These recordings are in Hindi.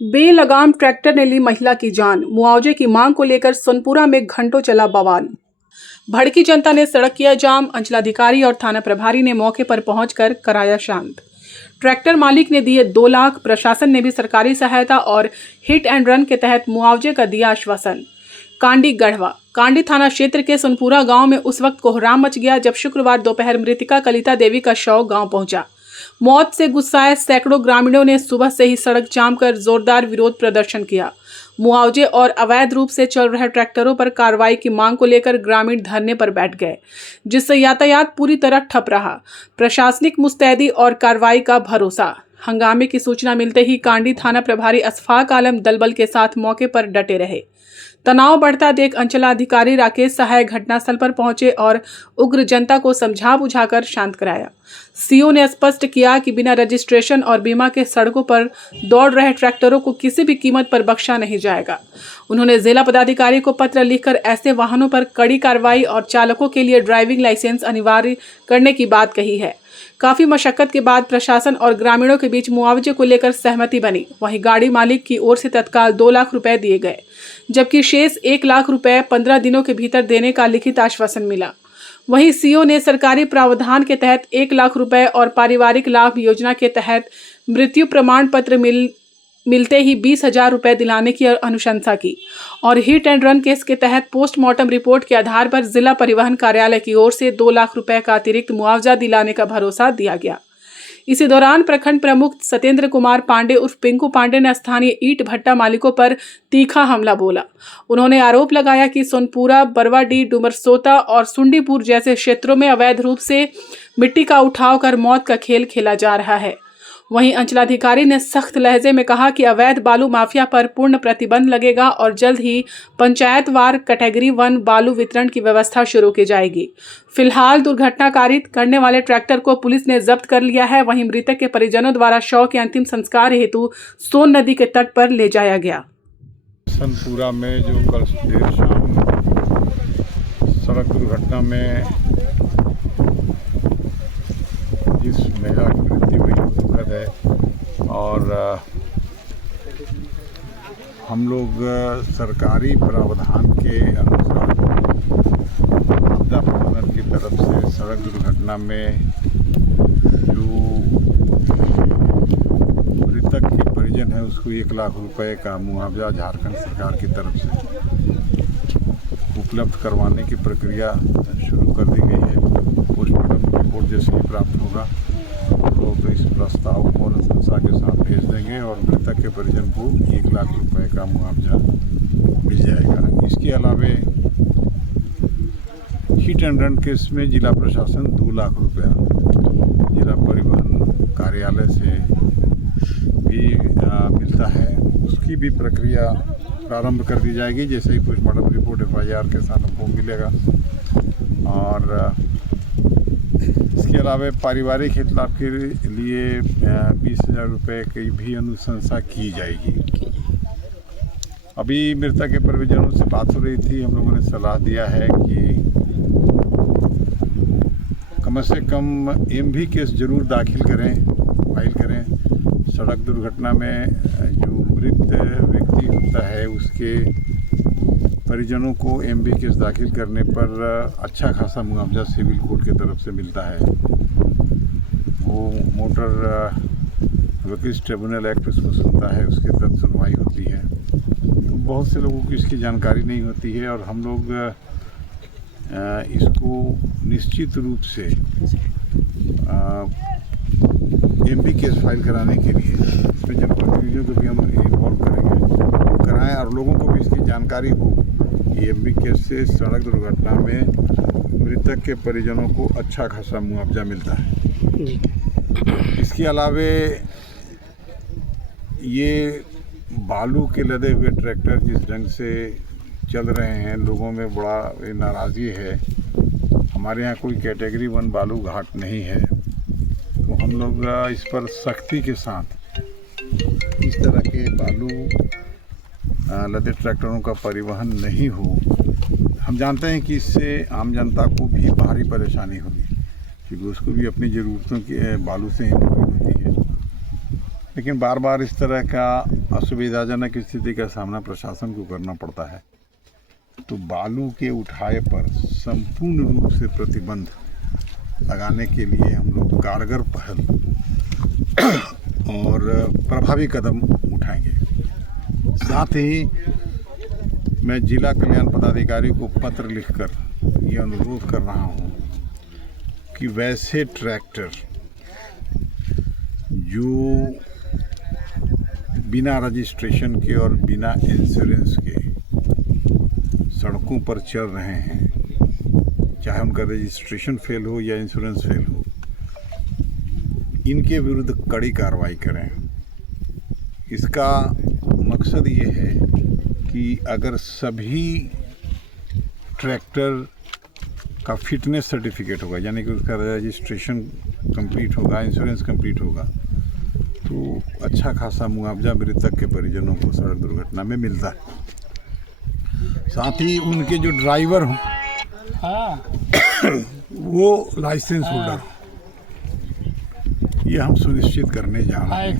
बेलगाम ट्रैक्टर ने ली महिला की जान, मुआवजे की मांग को लेकर सोनपुरा में घंटों चला बवाल। भड़की जनता ने सड़क किया जाम, अंचलाधिकारी और थाना प्रभारी ने मौके पर पहुंचकर कराया शांत। ट्रैक्टर मालिक ने दिए 2 लाख, प्रशासन ने भी सरकारी सहायता और हिट एंड रन के तहत मुआवजे का दिया आश्वासन। कांडी गढ़वा कांडी थाना क्षेत्र के सोनपुरा गांव में उस वक्त कोहराम मच गया जब शुक्रवार दोपहर मृतका कलिता देवी का शव गांव पहुंचा। मौत से गुस्साए सैकड़ों ग्रामीणों ने सुबह से ही सड़क जाम कर जोरदार विरोध प्रदर्शन किया। मुआवजे और अवैध रूप से चल रहे ट्रैक्टरों पर कार्रवाई की मांग को लेकर ग्रामीण धरने पर बैठ गए, जिससे यातायात पूरी तरह ठप रहा। प्रशासनिक मुस्तैदी और कार्रवाई का भरोसा। हंगामे की सूचना मिलते ही कांडी थाना प्रभारी अशफाक आलम दलबल के साथ मौके पर डटे रहे। तनाव बढ़ता देख अंचलाधिकारी राकेश सहाय घटनास्थल पर पहुंचे और उग्र जनता को समझा बुझाकर शांत कराया। सीओ ने स्पष्ट किया कि बिना रजिस्ट्रेशन और बीमा के सड़कों पर दौड़ रहे ट्रैक्टरों को किसी भी कीमत पर बख्शा नहीं जाएगा। उन्होंने जिला पदाधिकारी को पत्र लिखकर ऐसे वाहनों पर कड़ी कार्रवाई और चालकों के लिए ड्राइविंग लाइसेंस अनिवार्य करने की बात कही है। काफी मशक्कत के बाद प्रशासन और ग्रामीणों के बीच मुआवजे को लेकर सहमति बनी। वहीं गाड़ी मालिक की ओर से तत्काल 2 लाख रुपए दिए गए, जबकि शेष 1 लाख रुपए 15 दिनों के भीतर देने का लिखित आश्वासन मिला। वहीं सीओ ने सरकारी प्रावधान के तहत 1 लाख रुपए और पारिवारिक लाभ योजना के तहत मृत्यु प्रमाण पत्र मिलते ही 20,000 रुपए दिलाने की अनुशंसा की और हिट एंड रन केस के तहत पोस्टमार्टम रिपोर्ट के आधार पर जिला परिवहन कार्यालय की ओर से 2 लाख रुपए का अतिरिक्त मुआवजा दिलाने का भरोसा दिया गया। इसी दौरान प्रखंड प्रमुख सत्येंद्र कुमार पांडे उर्फ पिंकू पांडे ने स्थानीय ईंट भट्टा मालिकों पर तीखा हमला बोला। उन्होंने आरोप लगाया कि सोनपुरा, बरवाडीह, डुमरसोता और सुंडीपुर जैसे क्षेत्रों में अवैध रूप से मिट्टी का उठाव कर मौत का खेल खेला जा रहा है। वहीं अंचलाधिकारी ने सख्त लहजे में कहा कि अवैध बालू माफिया पर पूर्ण प्रतिबंध लगेगा और जल्द ही पंचायतवार कैटेगरी 1 बालू वितरण की व्यवस्था शुरू की जाएगी। फिलहाल दुर्घटना कारित करने वाले ट्रैक्टर को पुलिस ने जब्त कर लिया है। वहीं मृतक के परिजनों द्वारा शव के अंतिम संस्कार हेतु सोन नदी के तट पर ले जाया गया। सोनपुरा में जो कल देर शाम सड़क दुर्घटना में जिस महिला की मृत्यु हुई दुखद है और हम लोग सरकारी प्रावधान के अनुसार आपदा प्रबंधन की तरफ से सड़क दुर्घटना में जो मृतक के परिजन है उसको 1 लाख रुपए का मुआवजा झारखंड सरकार की तरफ से उपलब्ध करवाने की प्रक्रिया शुरू कर दी गई है। पोस्टमार्टम रिपोर्ट जैसे ही प्राप्त होगा तो इस प्रस्ताव को अनुशंसा के साथ भेज देंगे और मृतक के परिजन को 1 लाख रुपए का मुआवजा मिल जाएगा। इसके अलावे हिट एंड रन केस में जिला प्रशासन 2 लाख रुपया जिला परिवहन कार्यालय से भी मिलता है, उसकी भी प्रक्रिया प्रारंभ कर दी जाएगी जैसे ही पोस्टमार्टम रिपोर्ट FIR के साथ हमको मिलेगा। और इसके अलावा पारिवारिक हित लाभ के लिए 20,000 रुपये की भी अनुशंसा की जाएगी। अभी मृतक के परिजनों से बात हो रही थी, हम लोगों ने सलाह दिया है कि कम से कम MV केस जरूर दाखिल करें, फाइल करें। सड़क दुर्घटना में जो मृत व्यक्ति होता है उसके परिजनों को MV केस दाखिल करने पर अच्छा खासा मुआवजा सिविल कोर्ट की तरफ से मिलता है। वो मोटर वकील ट्रिब्यूनल एक्ट उसको सुनता है, उसके तहत सुनवाई होती है। तो बहुत से लोगों को इसकी जानकारी नहीं होती है और हम लोग इसको निश्चित रूप से MV केस फाइल कराने के लिए इसमें जनप्रतिनिधियों को भी हम इन्वॉल्व करेंगे, कराएं और लोगों को भी इसकी जानकारी हो कि MV केस से सड़क दुर्घटना में मृतक के परिजनों को अच्छा खासा मुआवजा मिलता है। इसके अलावे ये बालू के लदे हुए ट्रैक्टर जिस ढंग से चल रहे हैं, लोगों में बड़ा नाराज़गी है। हमारे यहाँ कोई कैटेगरी 1 बालू घाट नहीं है, तो हम लोग इस पर सख्ती के साथ इस तरह के बालू लदे ट्रैक्टरों का परिवहन नहीं हो। हम जानते हैं कि इससे आम जनता को भी भारी परेशानी होगी क्योंकि उसको भी अपनी ज़रूरतों की बालू से ही पूरी होती है। लेकिन बार बार इस तरह का असुविधाजनक स्थिति का सामना प्रशासन को करना पड़ता है। तो बालू के उठाए पर संपूर्ण रूप से प्रतिबंध लगाने के लिए हम लोग कारगर पहल और प्रभावी कदम उठाएंगे। साथ ही मैं जिला कल्याण पदाधिकारी को पत्र लिखकर ये अनुरोध कर रहा हूँ कि वैसे ट्रैक्टर जो बिना रजिस्ट्रेशन के और बिना इंश्योरेंस के सड़कों पर चल रहे हैं, चाहे उनका रजिस्ट्रेशन फेल हो या इंश्योरेंस फेल हो, इनके विरुद्ध कड़ी कार्रवाई करें। इसका मकसद ये है कि अगर सभी ट्रैक्टर का फिटनेस सर्टिफिकेट होगा, यानी कि उसका रजिस्ट्रेशन कंप्लीट होगा, इंश्योरेंस कंप्लीट होगा, तो अच्छा खासा मुआवजा मृतक के परिजनों को सड़क दुर्घटना में मिलता है। साथ ही उनके जो ड्राइवर हों वो लाइसेंस होल्डर हो, ये हम सुनिश्चित करने जा रहे हैं।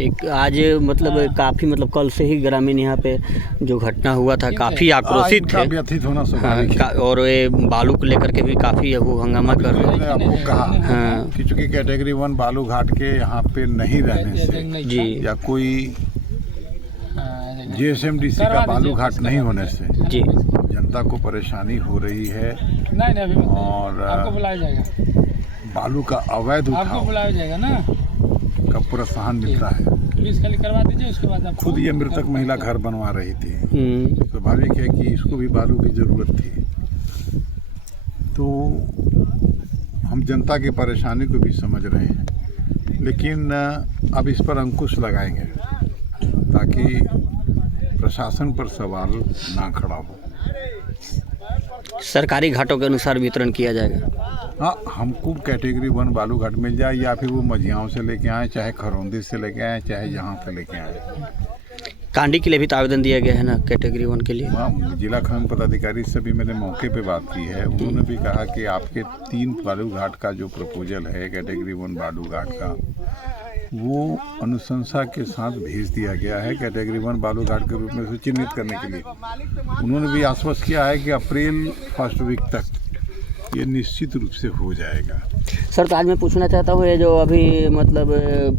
एक आज मतलब काफ़ी मतलब कल से ही ग्रामीण यहाँ पे जो घटना हुआ था काफ़ी आक्रोशित थे। व्यथित होना स्वाभाविक है। और ये बालू को लेकर के भी काफ़ी वो हंगामा कर रहे थे। आपको कहा कि चूँकि कैटेगरी 1 बालू घाट के यहाँ पे नहीं रहने से जी, या कोई JSMDC का बालू घाट नहीं होने से जी जनता को परेशानी हो रही है और बालू का अवैध उठाव का प्रोत्साहन मिल रहा है। करवा दीजिए, उसके बाद खुद ये मृतक महिला घर बनवा रही थी, स्वाभाविक है कि इसको भी बालू की ज़रूरत थी। तो हम जनता की परेशानी को भी समझ रहे हैं, लेकिन अब इस पर अंकुश लगाएंगे ताकि प्रशासन पर सवाल ना खड़ा हो। सरकारी घाटों के अनुसार वितरण किया जाएगा। हाँ, हमको कैटेगरी 1 बालू घाट मिल जाए, या फिर वो मझियाओं से लेके आए, चाहे खरौंदी से लेके आए, चाहे यहाँ से लेके आए। कांडी के लिए भी तो आवेदन दिया गया है ना, कैटेगरी 1 के लिए। हाँ, जिला खनन पदाधिकारी से भी मैंने मौके पे बात की है। उन्होंने भी कहा कि आपके 3 बालू घाट का जो प्रपोजल है कैटेगरी 1 बालू घाट का, वो अनुशंसा के साथ भेज दिया गया है कैटेगरी 1 बालू घाट के रूप में से चिन्हित करने के लिए। उन्होंने भी आश्वस्त किया है कि अप्रैल फर्स्ट वीक तक ये निश्चित रूप से हो जाएगा। सर, तो आज मैं पूछना चाहता हूँ, ये जो अभी मतलब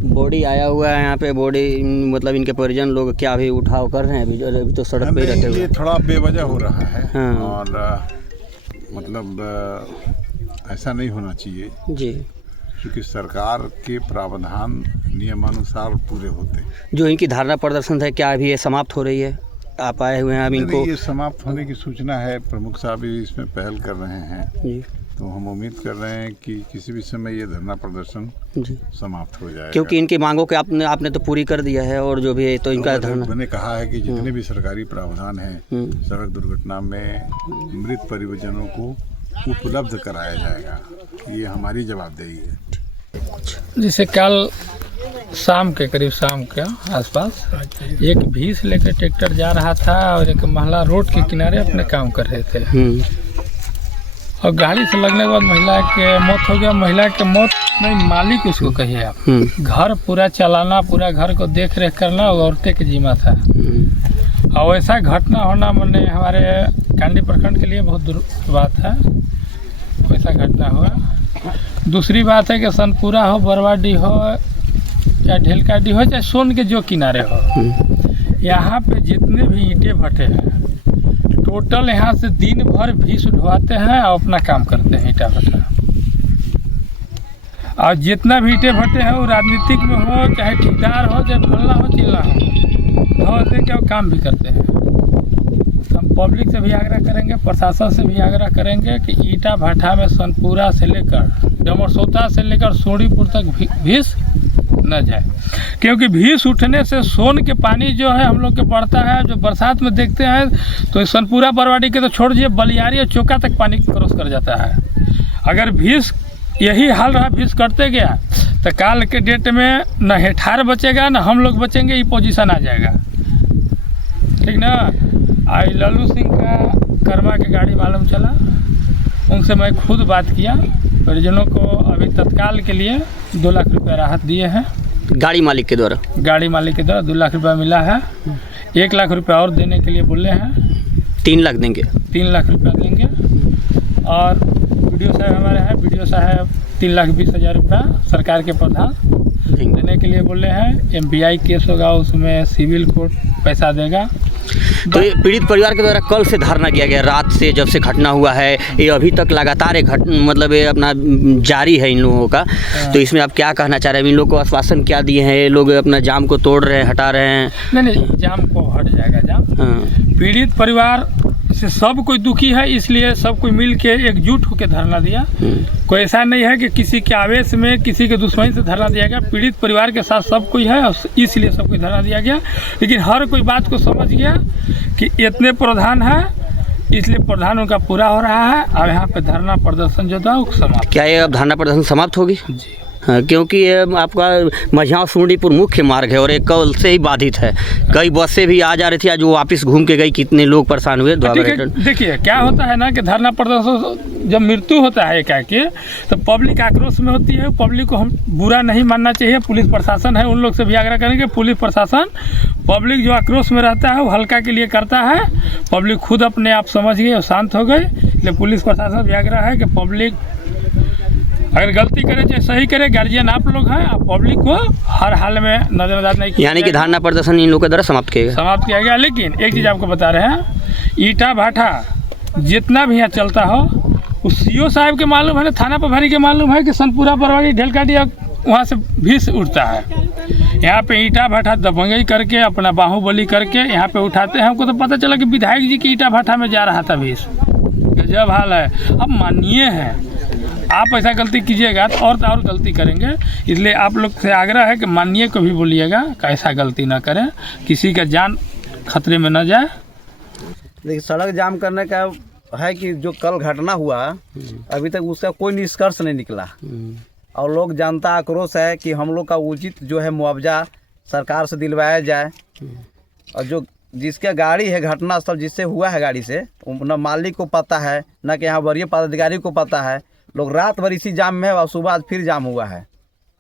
बॉडी आया हुआ है यहाँ पे, बॉडी मतलब इनके परिजन लोग क्या अभी उठाव कर रहे हैं? अभी तो सड़क पे ही रहते हुए ये थोड़ा बेवजह हो रहा है। हाँ। और मतलब ऐसा नहीं होना चाहिए जी, क्योंकि सरकार के प्रावधान नियमानुसार पूरे होते हैं। जो इनकी धारणा प्रदर्शन है, क्या अभी ये समाप्त हो रही है? आप आए हुए हैं, अब इनको ये समाप्त होने की सूचना है। प्रमुख साहब भी इसमें पहल कर रहे हैं जी, तो हम उम्मीद कर रहे हैं कि किसी भी समय ये धरना प्रदर्शन जी समाप्त हो जाएगा, क्योंकि इनकी मांगों के आपने तो पूरी कर दिया है। और जो भी है तो इनका धरना, मैंने कहा है कि जितने भी सरकारी प्रावधान हैं सड़क दुर्घटना में मृत परिजनों को उपलब्ध कराया जाएगा, ये हमारी जवाबदेही है। जैसे कल शाम के करीब शाम के आसपास एक भीस लेकर ट्रैक्टर जा रहा था और एक महिला रोड के किनारे अपने काम कर रहे थे और गाड़ी से लगने के बाद महिला के मौत हो गया। महिला के मौत नहीं, मालिक उसको कहिए आप, घर पूरा चलाना, पूरा घर को देख रेख करना औरतें के जिम्मा था। और ऐसा घटना होना मैंने हमारे कांडी प्रखंड के लिए बहुत दूर बात है, वैसा घटना हुआ। दूसरी बात है कि सनपुरा हो, बरवाडी हो या ढेलकाडी हो, चाहे सोन के जो किनारे हो, यहाँ पे जितने भी ईंटें भट्टे हैं टोटल यहाँ से दिन भर भीस उठवाते हैं और अपना काम करते हैं ईंटा भट्टा। और जितना भी ईंटे भट्टे हैं वो राजनीतिक में हो, चाहे ठेकेदार हो, चाहे फलना हो चिल्ला हो, दे के वो काम भी करते हैं। हम पब्लिक से भी आग्रह करेंगे, प्रशासन से भी आग्रह करेंगे कि ईंटा भट्टा में सनपुरा से लेकर डमरसोता से लेकर सोनीपुर तक भीस न जाए, क्योंकि भीस उठने से सोन के पानी जो है हम लोग के बढ़ता है। जो बरसात में देखते हैं तो सनपुरा बरवाडी के तो छोड़ दीजिए, बलियारी और चौका तक पानी क्रॉस कर जाता है। अगर भीस यही हाल रहा, भीस करते गया तो काल के डेट में न हेठार बचेगा न हम लोग बचेंगे, ये पोजीशन आ जाएगा, ठीक ना। आई लल्लू सिंह का कर्मा की गाड़ी मालूम चला, उनसे मैं खुद बात किया, परिजनों को अभी तत्काल के लिए 2 लाख रुपये राहत दिए हैं। गाड़ी मालिक के द्वारा? गाड़ी मालिक के द्वारा 2 लाख रुपया मिला है। 1 लाख रुपया और देने के लिए बोले हैं। 3 लाख देंगे? 3 लाख रुपया देंगे। और वीडियो साहब हमारे हैं, वीडियो साहब 3,20,000 रुपया सरकार के प्रधान देने के लिए बोले हैं। MPI केस होगा उसमें सिविल कोर्ट पैसा देगा। तो ये पीड़ित परिवार के द्वारा कल से धरना किया गया, रात से जब से घटना हुआ है ये अभी तक लगातार मतलब ये अपना जारी है इन लोगों का। तो इसमें आप क्या कहना चाह रहे हैं? इन लोगों को आश्वासन क्या दिए हैं? ये लोग अपना जाम को तोड़ रहे हैं, हटा रहे हैं? नहीं, जाम को हट जाएगा जाम। हाँ। पीड़ित परिवार से सब कोई दुखी है, इसलिए सब कोई मिल के एकजुट होकर धरना दिया। कोई ऐसा नहीं है कि किसी के आवेश में किसी के दुश्मनी से धरना दिया गया। पीड़ित परिवार के साथ सब कोई है और इसलिए सब कोई धरना दिया गया। लेकिन हर कोई बात को समझ गया कि इतने प्रधान है, इसलिए प्रधान उनका पूरा हो रहा है। अब यहाँ पे धरना प्रदर्शन जो था वो समाप्त। क्या ये अब धरना प्रदर्शन समाप्त होगी? जी हाँ, क्योंकि ये आपका मझाव सुंडीपुर मुख्य मार्ग है और एक कल से ही बाधित है। कई बसें भी आ जा रही थी, आज वो वापस घूम के गई। कितने लोग परेशान हुए? देखिए क्या होता है ना कि धरना प्रदर्शन जब मृत्यु होता है एकाएक तो पब्लिक आक्रोश में होती है। पब्लिक को हम बुरा नहीं मानना चाहिए। पुलिस प्रशासन है, उन लोग से भी आग्रह करेंगे पुलिस प्रशासन पब्लिक जो आक्रोश में रहता है वो हल्का के लिए करता है। पब्लिक खुद अपने आप समझ गई और शांत हो गई। इसलिए पुलिस प्रशासन भी आग्रह है कि पब्लिक अगर गलती करे चाहे सही करे, गार्जियन आप लोग हैं। आप पब्लिक को हर हाल में नजरअंदाज नहीं किया। यानी कि धरना प्रदर्शन इन लोगों के द्वारा समाप्त किया गया। लेकिन एक चीज़ आपको बता रहे हैं, ईटा भाटा जितना भी यहाँ चलता हो उस CO साहब के मालूम है ना, थाना प्रभारी के मालूम है कि सनपुरा परवाड़ी ढेलकाटिया वहाँ से भीष उठता है। यहाँ पे ईटा भाटा दबंगई करके अपना बाहुबली करके यहाँ पे उठाते हैं। हमको तो पता चला कि विधायक जी की ईटा भाटा में जा रहा था भीष। गजब हाल है। अब माननीय है, आप ऐसा गलती कीजिएगा तो और गलती करेंगे। इसलिए आप लोग से आग्रह है कि माननीय को भी बोलिएगा कि ऐसा गलती ना करें, किसी का जान खतरे में न जाए। देखिए सड़क जाम करने का है कि जो कल घटना हुआ अभी तक उसका कोई निष्कर्ष नहीं निकला और लोग जनता आक्रोश है कि हम लोग का उचित जो है मुआवजा सरकार से दिलवाया जाए। और जो जिसके गाड़ी है घटना स्थल जिससे हुआ है गाड़ी से न मालिक को पता है न कि यहाँ वरीय पदाधिकारी को पता है। लोग रात भर इसी जाम में है और सुबह आज फिर जाम हुआ है।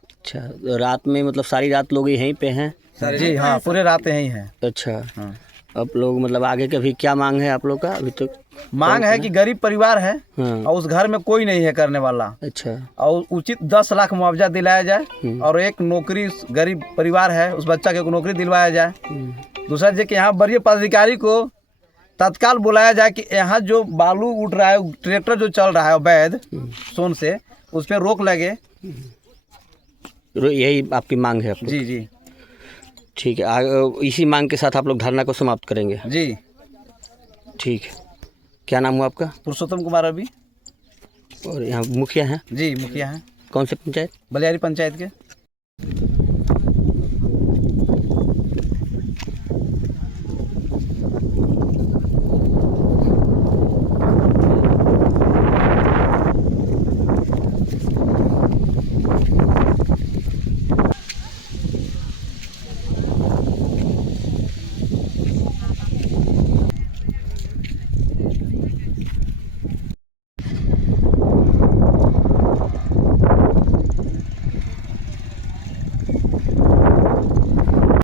अच्छा, तो रात में मतलब सारी रात लोग यहीं पे हैं? जी हाँ, पूरे रात यहीं हैं। अच्छा हाँ। अब लोग मतलब आगे के भी क्या मांग है आप लोग का? अभी तक मांग है कि गरीब परिवार है हाँ। और उस घर में कोई नहीं है करने वाला। अच्छा, और उचित 10 लाख मुआवजा दिलाया जाए और एक नौकरी गरीब परिवार है उस बच्चा के नौकरी दिलवाया जाए। दूसरा जो कि यहाँ वरीय पदाधिकारी को तत्काल बुलाया जाए कि यहाँ जो बालू उठ रहा है, ट्रैक्टर जो चल रहा है अवैध सोन से, उस पर रोक लगे। यही आपकी मांग है अपनी? जी जी ठीक है, इसी मांग के साथ आप लोग धरना को समाप्त करेंगे? जी ठीक है। क्या नाम हुआ आपका? पुरुषोत्तम कुमार अभी। और यहाँ मुखिया हैं? जी मुखिया हैं। कौन से पंचायत? बलियारी पंचायत के।